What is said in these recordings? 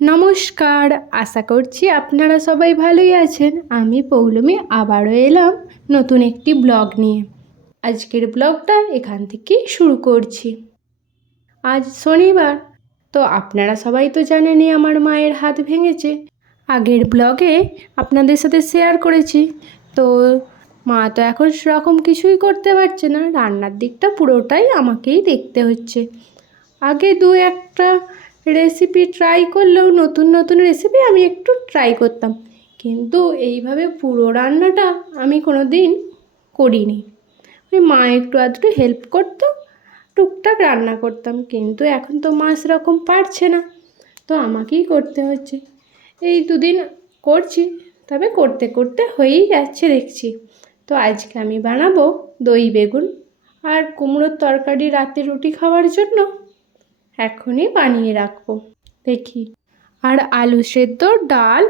নমস্কার, আশা করছি আপনারা সবাই ভালোই আছেন। আমি পৌলমী আবারও এলাম নতুন একটি ব্লগ নিয়ে। আজকের ব্লগটা এখান থেকেই শুরু করছি। আজ শনিবার, তো আপনারা সবাই তো জানেনই আমার মায়ের হাত ভেঙেছে। আগের ব্লগে আপনাদের সাথে শেয়ার করেছি। তো মা তো এখন সেরকম কিছুই করতে পারছে না, রান্নার দিকটা পুরোটাই আমাকেই দেখতে হচ্ছে। আগে দু একটা রেসিপি ট্রাই করলেও নতুন নতুন রেসিপি আমি একটু ট্রাই করতাম, কিন্তু এইভাবে পুরো রান্নাটা আমি কোনো দিন করিনি। ওই মা একটু আধটু হেল্প করতো, টুকটাক রান্না করতাম, কিন্তু এখন তো মা সেরকম পারছে না, তো আমাকেই করতে হচ্ছে। এই দুদিন করছি, তবে করতে করতে হয়েই যাচ্ছে দেখছি। তো আজকে আমি বানাবো দই বেগুন আর কুমড়োর তরকারি, রাতে রুটি খাওয়ার জন্য এখনই বানিয়ে রাখবো দেখি। আর আলু সেদ্ধ, ডাল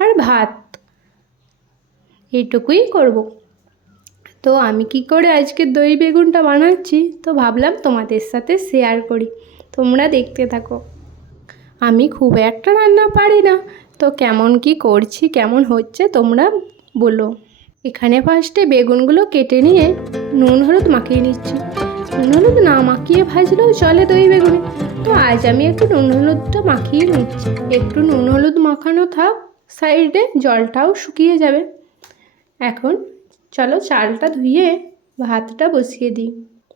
আর ভাত, এইটুকুই করব। তো আমি কি করে আজকে দই বেগুনটা বানাচ্ছি, তো ভাবলাম তোমাদের সাথে শেয়ার করি, তোমরা দেখতে থাকো। আমি খুব একটা রান্না পারি না, তো কেমন কি করছি, কেমন হচ্ছে তোমরা বলো। এখানে ফার্স্টে বেগুনগুলো কেটে নিয়ে নুন হলুদ মাখিয়ে নিচ্ছি। নুন হলুদ না মাখিয়ে ভাজলেও চলে দই বেগুনে, তো আজ আমি একটু নুন হলুদটা মাখিয়ে নিচ্ছি। একটু নুন হলুদ মাখানো থাক সাইডে, জলটাও শুকিয়ে যাবে। এখন চলো চালটা ধুয়ে ভাতটা বসিয়ে দিই।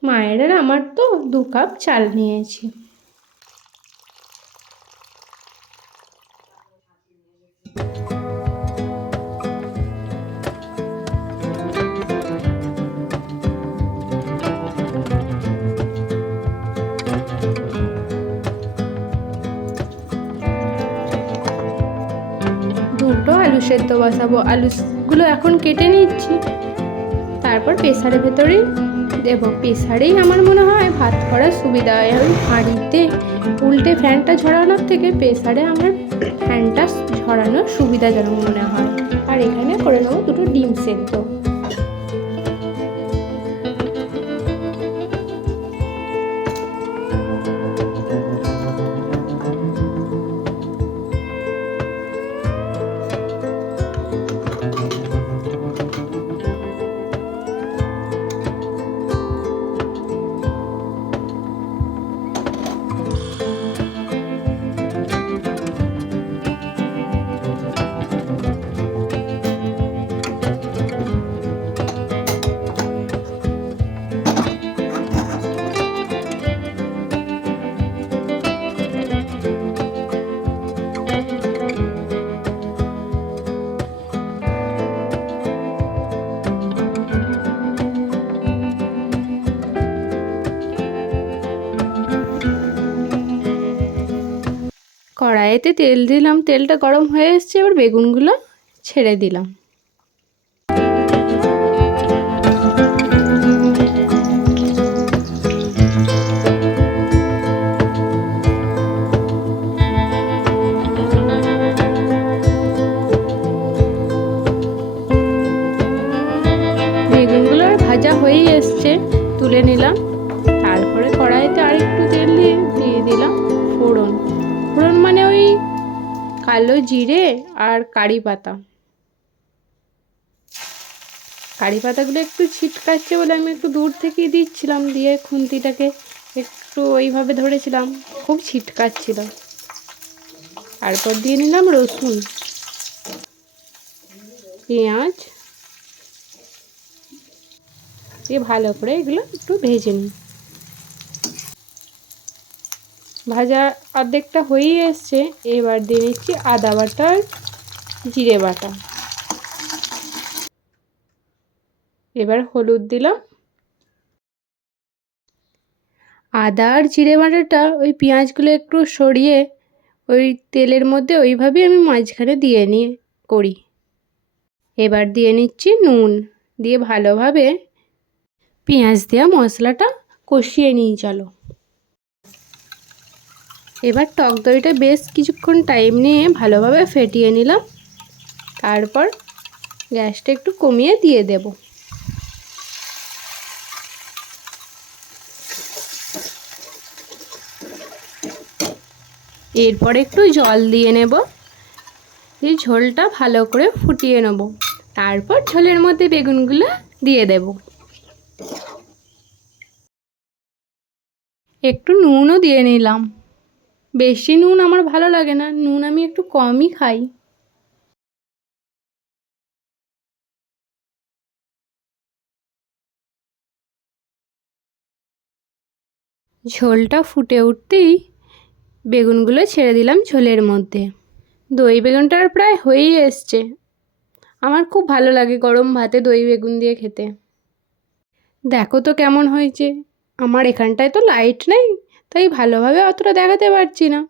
মায়ের আর আমার তো 2 কাপ চাল নিয়েছি। দুটো আলু সেদ্ধ বসাবো, আলুগুলো এখন কেটে নিচ্ছি, তারপর প্রেসারের ভেতরেই দেবো। প্রেসারেই আমার মনে হয় ভাত করার সুবিধা হয়। ওই হাঁড়িতে উল্টে ফ্যানটা ঝরানোর থেকে প্রেসারে আমার ফ্যানটা ঝরানোর সুবিধাজনক মনে হয়। আর এখানে করে নেবো 2টো ডিম সেদ্ধ। কড়াইতে তেল দিলাম, তেলটা গরম হয়ে এসছে, এবার বেগুনগুলো ছেড়ে দিলাম। বেগুনগুলো ভাজা হয়েই এসছে, তুলে নিলাম। তারপরে কড়াইতে আরেকটু তেল দিয়ে দিলাম ফোড়ন। ফোড়ন মানে ওই কালো জিরে আর কারি পাতা। কারি পাতাগুলো একটু ছিটকাচ্ছে বলে আমি একটু দূর থেকেই দিচ্ছিলাম, দিয়ে খুন্তিটাকে একটু ওইভাবে ধরেছিলাম, খুব ছিটকাচ্ছিল। তারপর দিয়ে নিলাম রসুন, পেঁয়াজ, দিয়ে ভালো করে এগুলো একটু ভেজে নিই। ভাজা অর্ধেকটা হয়েই এসছে, এবার দিয়ে নিচ্ছি আদা বাটা আর জিরে বাটা। এবার হলুদ দিলাম। আদা আর জিরে বাটাটা ওই পেঁয়াজগুলো একটু সরিয়ে ওই তেলের মধ্যে ওইভাবেই আমি মাঝখানে দিয়ে নিয়ে করি। এবার দিয়ে নিচ্ছি নুন, দিয়ে ভালোভাবে পেঁয়াজ দেওয়া মশলাটা কষিয়ে নিই চলো। এবার টক দইটা বেশ কিছুক্ষণ টাইম নিয়ে ভালোভাবে ফেটিয়ে নিলাম, তারপর গ্যাসটা একটু কমিয়ে দিয়ে দেব। এরপর একটু জল দিয়ে নেব, এই ঝোলটা ভালো করে ফুটিয়ে নেব। তারপর ঝোলের মধ্যে বেগুনগুলো দিয়ে দেব। একটু নুনও দিয়ে নিলাম। বেশি নুন আমার ভালো লাগে না, নুন আমি একটু কমই খাই। ঝোলটা ফুটে উঠতেই বেগুনগুলো ছেড়ে দিলাম ঝোলের মধ্যে। দই বেগুনটার প্রায় হয়েই এসছে। আমার খুব ভালো লাগে গরম ভাতে দই বেগুন দিয়ে খেতে। দেখো তো কেমন হয়েছে। আমার এখানটায় তো লাইট নেই, তাই ভালোভাবে অতটা দেখাতে পারছি না,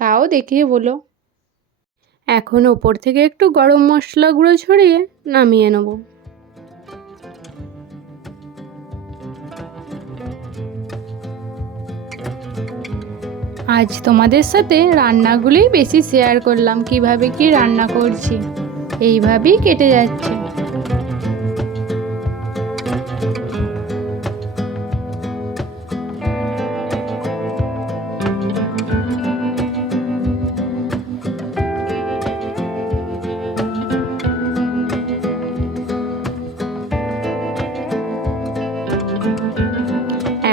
তাও দেখিয়ে বলো। এখন ওপর থেকে একটু গরম মশলা গুঁড়ো ছড়িয়ে নামিয়ে নেব। আজ তোমাদের সাথে রান্নাগুলি বেশি শেয়ার করলাম, কিভাবে কি রান্না করছি, এইভাবেই কেটে যাচ্ছে।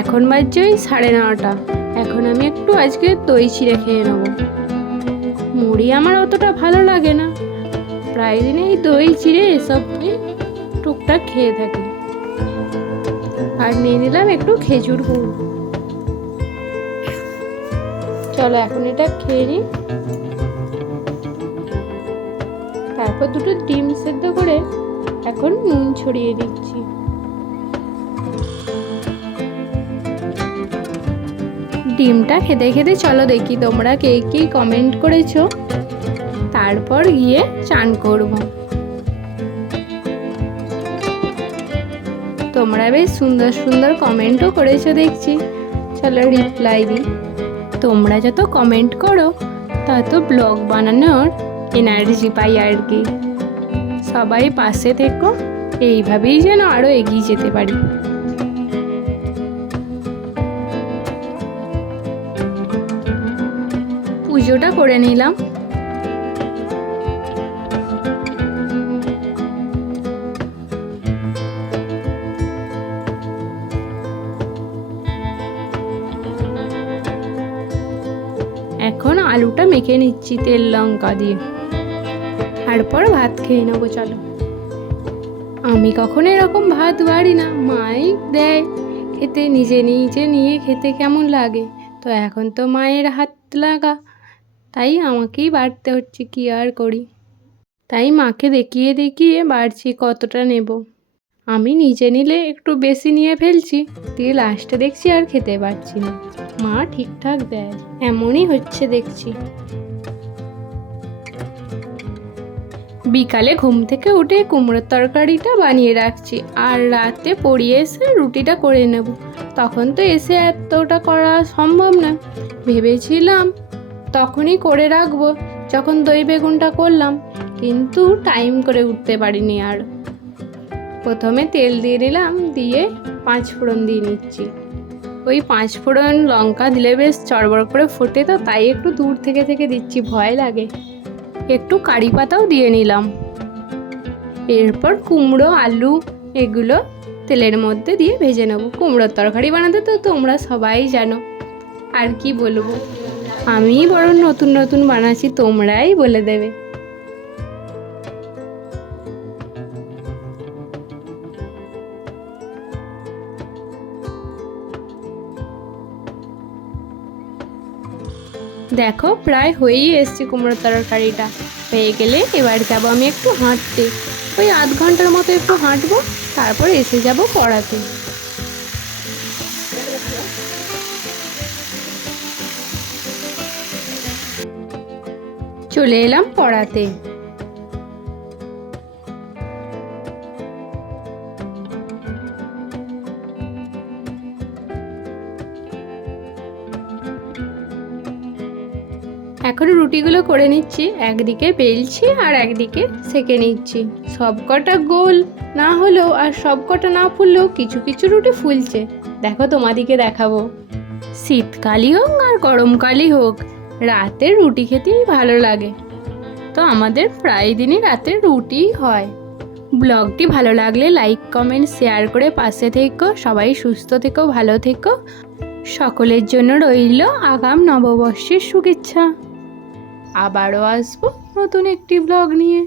এখন বাজছে ওই 9:30। এখন আমি একটু আজকে দই চিড়ে খেয়ে নেব। মুড়ি আমার অতটা ভালো লাগে না, প্রায় দিন এই দই চিড়ে এসব টুকটাক খেয়ে থাকি। আর নিয়ে নিলাম একটু খেজুর গুড়। চলো এখন এটা খেয়ে নিই। তারপর দুটো ডিম সেদ্ধ করে এখন নুন ছড়িয়ে দিচ্ছি। ডিমটা খেতে খেতে চলো দেখি তোমরা কে কি কমেন্ট করেছো, তারপর গিয়ে চান করব। তোমরা বেশ সুন্দর সুন্দর কমেন্টও করেছো দেখছি, চলো রিপ্লাই দিই। তোমরা যত কমেন্ট করো তত ব্লগ বানানোর এনার্জি পাই আর কি। সবাই পাশে থেকো, এইভাবেই যেন আরও এগিয়ে যেতে পারি। পুজোটা করে নিলাম। এখন আলুটা মেখে নিচ্ছি তেল লঙ্কা দিয়ে, তারপর ভাত খেয়ে নেবো। চলো, আমি কখনো এরকম ভাত বাড়ি না, মাই দেয় খেতে, নিজে নিজে নিয়ে খেতে কেমন লাগে। তো এখন তো মায়ের হাত লাগা, তাই আমাকেই বাড়তে হচ্ছে, কি আর করি। তাই মাকে দেখিয়ে দেখিয়ে বাড়ছি কতটা নেব। আমি নিজে নিলে একটু বেশি নিয়ে ফেলছি, দিয়ে লাস্টে দেখছি আর খেতে পারছি না। মা ঠিকঠাক দেয়, এমনই হচ্ছে দেখছি। বিকালে ঘুম থেকে উঠে কুমড়োর তরকারিটা বানিয়ে রাখছি, আর রাতে পড়িয়ে এসে রুটিটা করে নেব। তখন তো এসে এতটা করা সম্ভব না, ভেবেছিলাম তখনই করে রাখবো যখন দই বেগুনটা করলাম, কিন্তু টাইম করে উঠতে পারিনি। আর প্রথমে তেল দিয়ে নিলাম, দিয়ে 5 ফোড়ন দিয়ে নিচ্ছি। ওই 5 ফোড়ন লঙ্কা দিলে বেশ চড়বড় করে ফোটে, তো তাই একটু দূর থেকে থেকে দিচ্ছি, ভয় লাগে। একটু কারি পাতাও দিয়ে নিলাম। এরপর কুমড়ো আলু এগুলো তেলের মধ্যে দিয়ে ভেজে নেব। কুমড়োর তরকারি বানাতে তো তোমরা সবাই জানো, আর কি বলবো, আমি বড় নতুন নতুন বানাচ্ছি, তোমরাই বলে দেবে। দেখো প্রায় হয়েই এসছে কুমড়োর তরকারিটা। হয়ে গেলে এবার যাবো আমি একটু হাঁটতে, ওই আধ ঘন্টার মতো একটু হাঁটবো, তারপর এসে যাব পড়াতে। চলে এলাম পড়াতে। এখন রুটিগুলো করে নিচ্ছি, একদিকে বেলছি আর একদিকে সেঁকে নিচ্ছি। সব কটা গোল না হলেও আর সব কটা না ফুললেও কিছু কিছু রুটি ফুলছে, দেখো তোমাদিকে দেখাবো। শীতকালই হোক আর গরমকালই হোক, রাতে রুটি খেতেই ভালো লাগে। তো আমাদের প্রায় দিনই রাতে রুটিই হয়। ব্লগটি ভালো লাগলে লাইক কমেন্ট শেয়ার করে পাশে থেকো। সবাই সুস্থ থেকো, ভালো থেকো। সকলের জন্য রইল আগাম নববর্ষের শুভেচ্ছা। আবারও আসবো নতুন একটি ব্লগ নিয়ে।